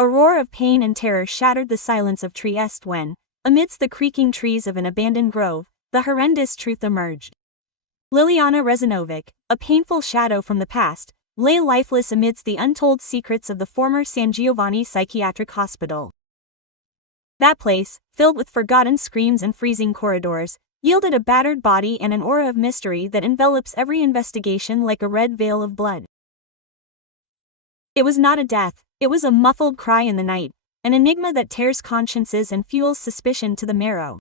A roar of pain and terror shattered the silence of Trieste when, amidst the creaking trees of an abandoned grove, the horrendous truth emerged. Liliana Resinovich, a painful shadow from the past, lay lifeless amidst the untold secrets of the former San Giovanni Psychiatric Hospital. That place, filled with forgotten screams and freezing corridors, yielded a battered body and an aura of mystery that envelops every investigation like a red veil of blood. It was not a death, it was a muffled cry in the night, an enigma that tears consciences and fuels suspicion to the marrow.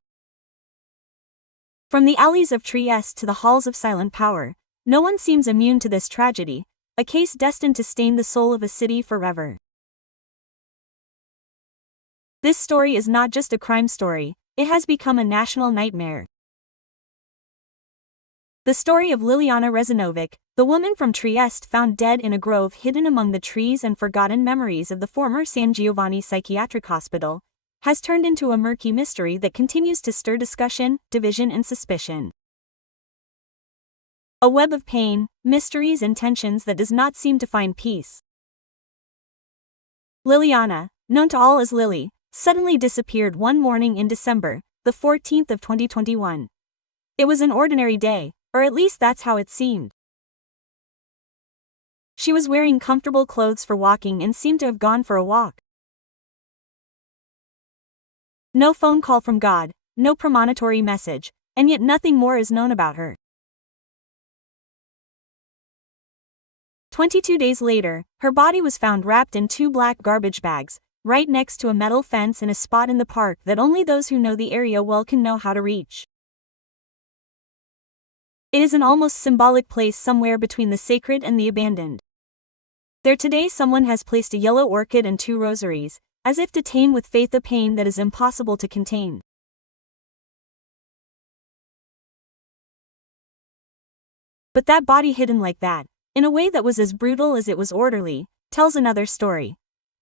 From the alleys of Trieste to the halls of silent power, no one seems immune to this tragedy, a case destined to stain the soul of a city forever. This story is not just a crime story, it has become a national nightmare. The story of Liliana Resinovich, the woman from Trieste found dead in a grove hidden among the trees and forgotten memories of the former San Giovanni Psychiatric Hospital, has turned into a murky mystery that continues to stir discussion, division and suspicion. A web of pain, mysteries and tensions that does not seem to find peace. Liliana, known to all as Lily, suddenly disappeared one morning in December, the 14th of 2021. It was an ordinary day, or at least that's how it seemed. She was wearing comfortable clothes for walking and seemed to have gone for a walk. No phone call from God, no premonitory message, and yet nothing more is known about her. 22 days later, her body was found wrapped in 2 black garbage bags, right next to a metal fence in a spot in the park that only those who know the area well can know how to reach. It is an almost symbolic place somewhere between the sacred and the abandoned. There today someone has placed a yellow orchid and 2 rosaries, as if to tame with faith a pain that is impossible to contain. But that body hidden like that, in a way that was as brutal as it was orderly, tells another story.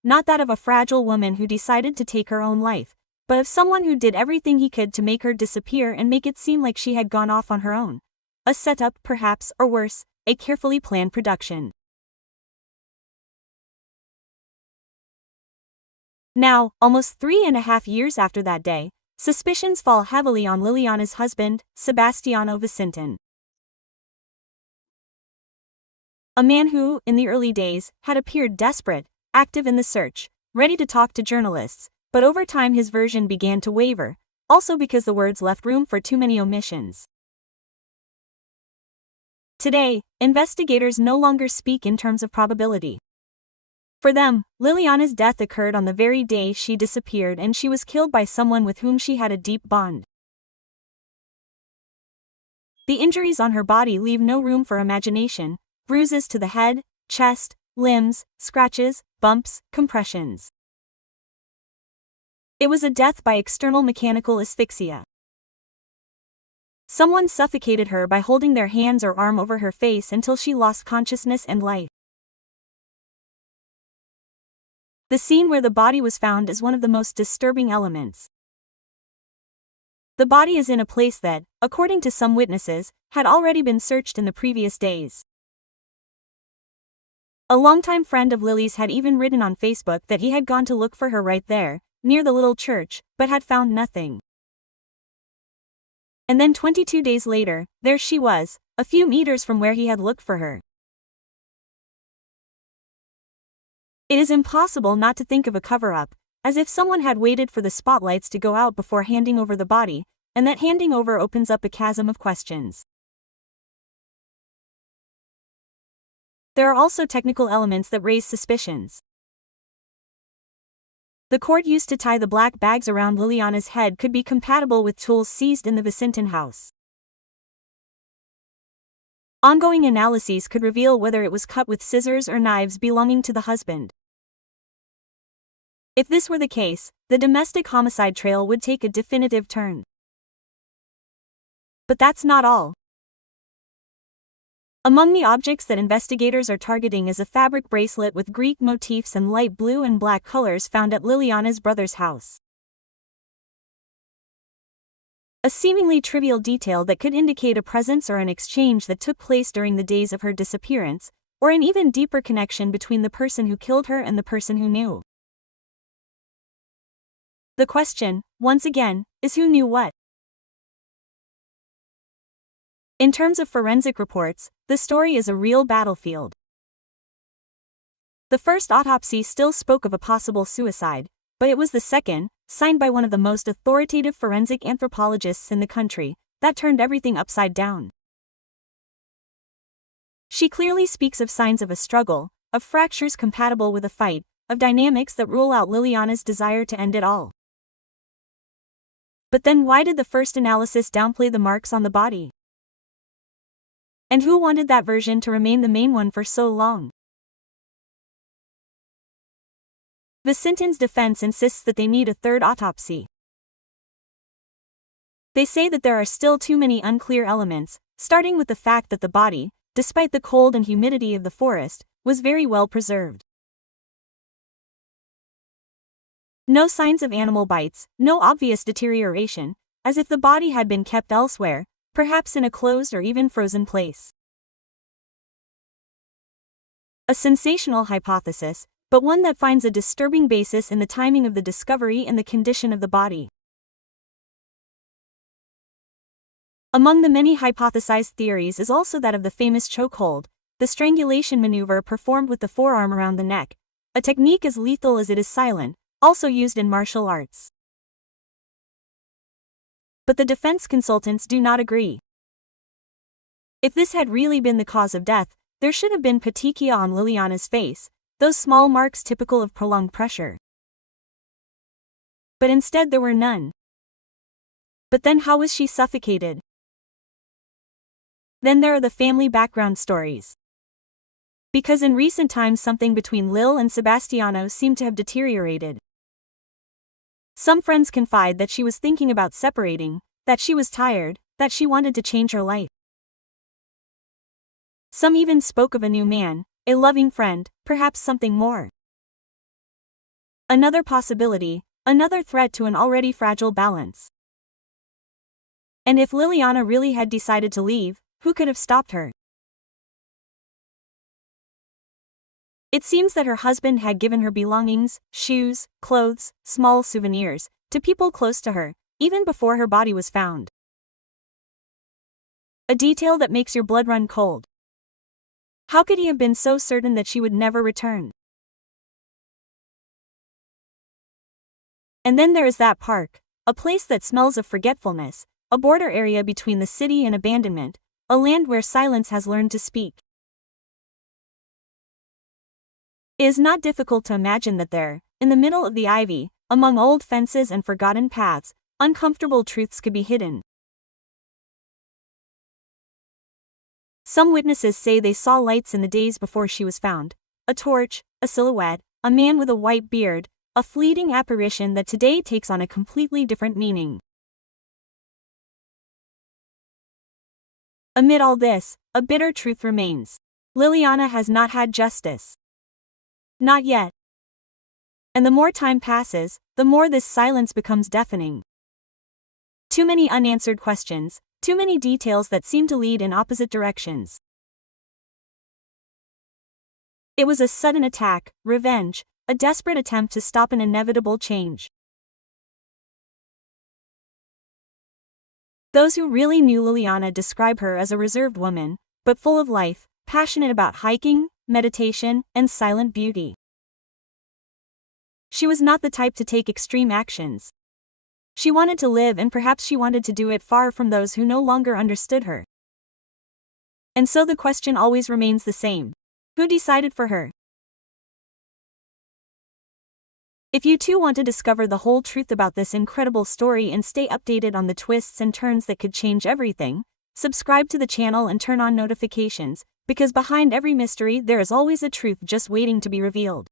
Not that of a fragile woman who decided to take her own life, but of someone who did everything he could to make her disappear and make it seem like she had gone off on her own. A setup, perhaps, or worse, a carefully planned production. Now, almost 3.5 years after that day, suspicions fall heavily on Liliana's husband, Sebastiano Vicentin. A man who, in the early days, had appeared desperate, active in the search, ready to talk to journalists, but over time his version began to waver, also because the words left room for too many omissions. Today, investigators no longer speak in terms of probability. For them, Liliana's death occurred on the very day she disappeared and she was killed by someone with whom she had a deep bond. The injuries on her body leave no room for imagination: bruises to the head, chest, limbs, scratches, bumps, compressions. It was a death by external mechanical asphyxia. Someone suffocated her by holding their hands or arm over her face until she lost consciousness and life. The scene where the body was found is one of the most disturbing elements. The body is in a place that, according to some witnesses, had already been searched in the previous days. A longtime friend of Lily's had even written on Facebook that he had gone to look for her right there, near the little church, but had found nothing. And then 22 days later, there she was, a few meters from where he had looked for her. It is impossible not to think of a cover-up, as if someone had waited for the spotlights to go out before handing over the body, and that handing over opens up a chasm of questions. There are also technical elements that raise suspicions. The cord used to tie the black bags around Liliana's head could be compatible with tools seized in the Vicentin house. Ongoing analyses could reveal whether it was cut with scissors or knives belonging to the husband. If this were the case, the domestic homicide trail would take a definitive turn. But that's not all. Among the objects that investigators are targeting is a fabric bracelet with Greek motifs and light blue and black colors found at Liliana's brother's house. A seemingly trivial detail that could indicate a presence or an exchange that took place during the days of her disappearance, or an even deeper connection between the person who killed her and the person who knew. The question, once again, is who knew what? In terms of forensic reports, the story is a real battlefield. The first autopsy still spoke of a possible suicide, but it was the second, signed by one of the most authoritative forensic anthropologists in the country, that turned everything upside down. She clearly speaks of signs of a struggle, of fractures compatible with a fight, of dynamics that rule out Liliana's desire to end it all. But then why did the first analysis downplay the marks on the body? And who wanted that version to remain the main one for so long? Visintin's defense insists that they need a third autopsy. They say that there are still too many unclear elements, starting with the fact that the body, despite the cold and humidity of the forest, was very well preserved. No signs of animal bites, no obvious deterioration, as if the body had been kept elsewhere, perhaps in a closed or even frozen place. A sensational hypothesis, but one that finds a disturbing basis in the timing of the discovery and the condition of the body. Among the many hypothesized theories is also that of the famous chokehold, the strangulation maneuver performed with the forearm around the neck, a technique as lethal as it is silent, also used in martial arts. But the defense consultants do not agree. If this had really been the cause of death, there should have been petechia on Liliana's face, those small marks typical of prolonged pressure. But instead there were none. But then how was she suffocated? Then there are the family background stories. Because in recent times something between Lil and Sebastiano seemed to have deteriorated. Some friends confide that she was thinking about separating, that she was tired, that she wanted to change her life. Some even spoke of a new man, a loving friend, perhaps something more. Another possibility, another threat to an already fragile balance. And if Liliana really had decided to leave, who could have stopped her? It seems that her husband had given her belongings, shoes, clothes, small souvenirs, to people close to her, even before her body was found. A detail that makes your blood run cold. How could he have been so certain that she would never return? And then there is that park, a place that smells of forgetfulness, a border area between the city and abandonment, a land where silence has learned to speak. It is not difficult to imagine that there, in the middle of the ivy, among old fences and forgotten paths, uncomfortable truths could be hidden. Some witnesses say they saw lights in the days before she was found, a torch, a silhouette, a man with a white beard, a fleeting apparition that today takes on a completely different meaning. Amid all this, a bitter truth remains. Liliana has not had justice. Not yet. And the more time passes, the more this silence becomes deafening. Too many unanswered questions, too many details that seem to lead in opposite directions. It was a sudden attack, revenge, a desperate attempt to stop an inevitable change. Those who really knew Liliana describe her as a reserved woman, but full of life, passionate about hiking, meditation, and silent beauty. She was not the type to take extreme actions. She wanted to live, and perhaps she wanted to do it far from those who no longer understood her. And so the question always remains the same. Who decided for her? If you too want to discover the whole truth about this incredible story and stay updated on the twists and turns that could change everything, subscribe to the channel and turn on notifications, because behind every mystery there is always a truth just waiting to be revealed.